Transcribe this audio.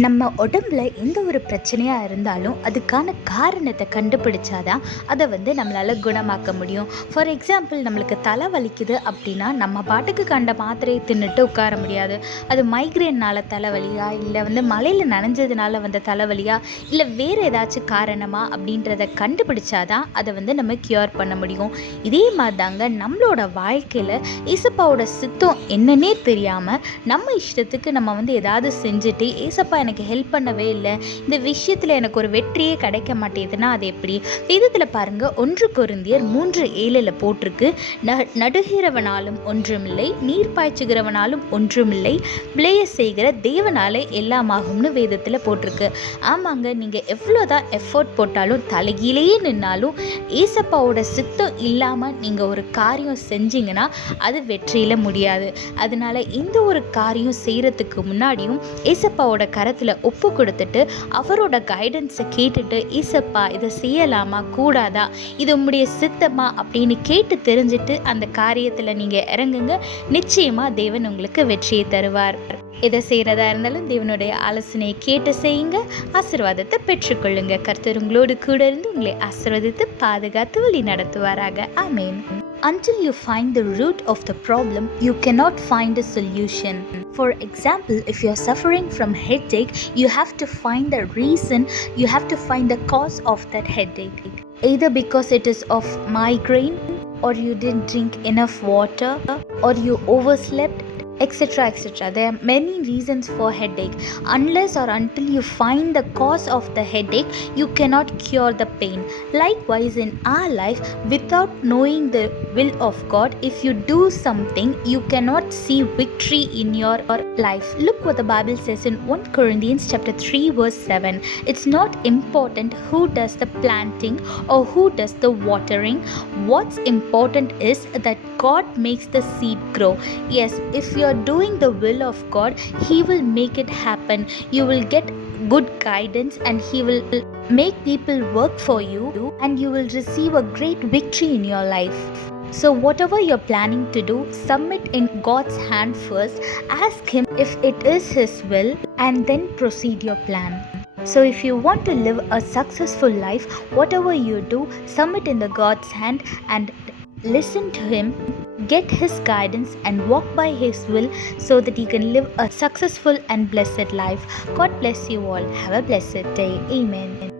நம்ம உடம்புல எந்த ஒரு பிரச்சனையாக இருந்தாலும் அதுக்கான காரணத்தை கண்டுபிடிச்சாதான் அதை நம்மளால் குணமாக்க முடியும். ஃபார் எக்ஸாம்பிள், நம்மளுக்கு தலை வலிக்குது அப்படின்னா நம்ம பாட்டுக்கு கண்ட மாத்திரையை தின்னுட்டு உட்கார முடியாது. அது மைக்ரேன்னால் தலைவலியா, இல்லை மழையில் நனைஞ்சதுனால வந்த தலைவலியா, இல்லை வேறு ஏதாச்சும் காரணமா அப்படின்றத கண்டுபிடிச்சாதான் அதை நம்ம க்யூர் பண்ண முடியும். இதே மாதிரி தாங்க நம்மளோட வாழ்க்கையில் ஏசப்பாவோட சித்தம் என்னன்னே தெரியாமல் நம்ம இஷ்டத்துக்கு நம்ம ஏதாவது செஞ்சுட்டு ஏசப்பா எனக்கு ஹெல்ப் பண்ணவே இல்லை, இந்த விஷயத்தில் எனக்கு ஒரு வெற்றியே கிடைக்க மாட்டேதுன்னா அது எப்படி? வேதத்தில் பாருங்கள், 1 கொரிந்தியர் 3:7 போட்டிருக்கு, நடுகிறவனாலும் ஒன்றுமில்லை, நீர் பாய்ச்சுகிறவனாலும் ஒன்றுமில்லை, விளைய செய்கிற தேவனாலே எல்லாமாகும்னு வேதத்தில் போட்டிருக்கு. ஆமாங்க, நீங்கள் எவ்வளோதான் எஃபோர்ட் போட்டாலும் தலைகீழே நின்னாலும் ஏசப்பாவோட சித்தம் இல்லாமல் நீங்கள் ஒரு காரியம் செஞ்சீங்கன்னா அது வெற்றியில் முடியாது. அதனால இந்த ஒரு காரியம் செய்கிறதுக்கு முன்னாடியும் ஏசப்பாவோட கரத்தில் ஒப்பு கொடுத்துட்டு அவரோட கைடன்ஸை கேட்டுட்டு, ஏசப்பா இதை செய்யலாமா கூடாதா, இது உம்முடைய சித்தமா அப்படின்னு கேட்டு தெரிஞ்சுட்டு அந்த காரியத்தில் நீங்கள் இறங்குங்க. நிச்சயமாக தேவன் உங்களுக்கு வெற்றியை தருவார். எதை செய்கிறதா இருந்தாலும் தேவனுடைய ஆலோசனையை கேட்டு செய்யுங்க, ஆசீர்வாதத்தை பெற்றுக்கொள்ளுங்க. கர்த்தர் உங்களோடு கூட இருந்து உங்களை ஆசீர்வதித்து பாதுகாத்து வழி நடத்துவாராக. ஆமென். Until you find the root of the problem, you cannot find a solution. For example, if you are suffering from headache, you have to find the reason, you have to find the cause of that headache. Either because it is of migraine, or you didn't drink enough water, or you overslept, etc. etc. There are many reasons for headache. Unless or until you find the cause of the headache, you cannot cure the pain. Likewise, in our life, without knowing the will of God, if you do something, you cannot see victory in your life. Look what the Bible says in 1 Corinthians chapter 3 verse 7. It's not important who does the planting or who does the watering. What's important is that God makes the seed grow. Yes, if you are doing the will of God, He will make it happen. You will get good guidance and He will make people work for you, and you will receive a great victory in your life. So whatever you're planning to do, submit in God's hand first. Ask Him if it is His will, and then proceed your plan. So if you want to live a successful life, whatever you do, submit in the God's hand and listen to Him, get His guidance and walk by His will, so that you can live a successful and blessed life. God bless you all. Have a blessed day. Amen.